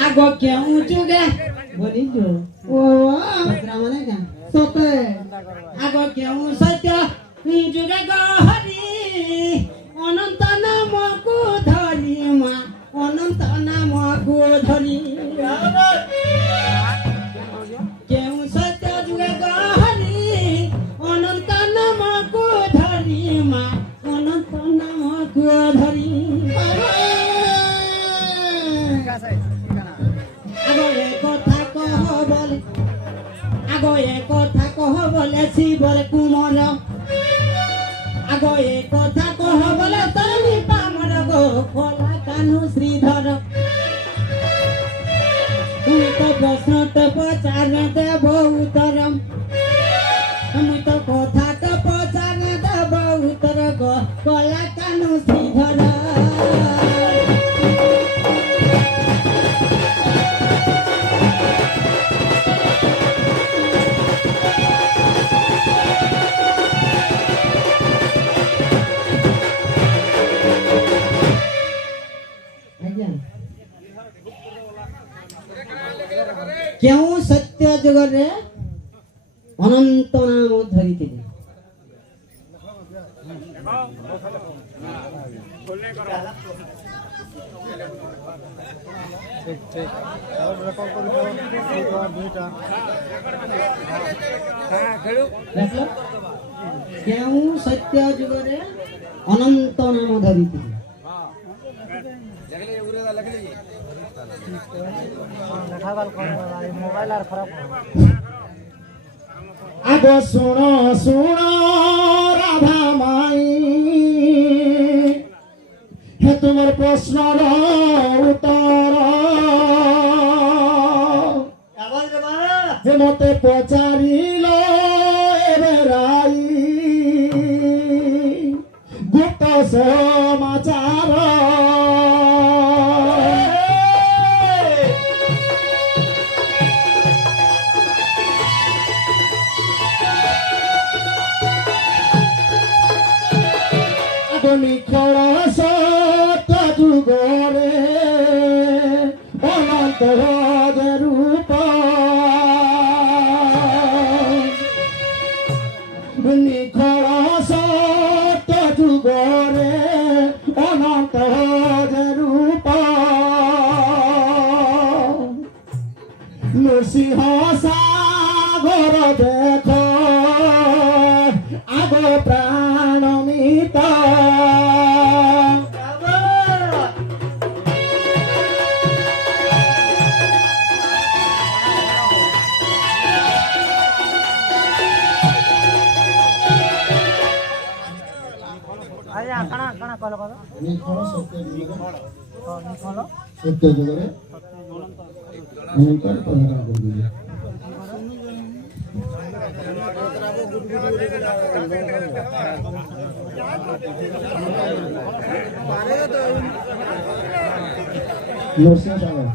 आगो क्यों जुगे बोली जो ओ पत्रा माने क्या सोते आगो क्यों सत्य जुगे गहरी अनंत नाम को धरी मा अनंत नाम को धरी क्यों सत्य जुगे गहरी अनंत नाम को धरी मा अनंत नाम को धरी आगो ए कथा कह बोले शिवर कुमार आगो ए कथा कह बोले तनी पामर गो खोला कान्हू श्रीधर तुम तो प्रश्न तो पचार देव उत्तर हम तो कथा तो पचार देव उत्तर गो खोला कान्हू श्रीधर क्यों सत्य जगरे अनंत नाम धरी क्यों सत्य जगरे अनंत नाम धरी आगो सुनो सुनो राधा माई हे तुम्हार प्रश्न उत्तर हे मते पचारिल राई गुप्त समाचार निखळ सत्य जुगरे अनंत रूप निखळ सत्य जुगरे अनंत रूप नृसिंह सागर देख आग प्राण मिता निखळ सत्य जुगरे अनंत पराक्रम नरसिंह सागर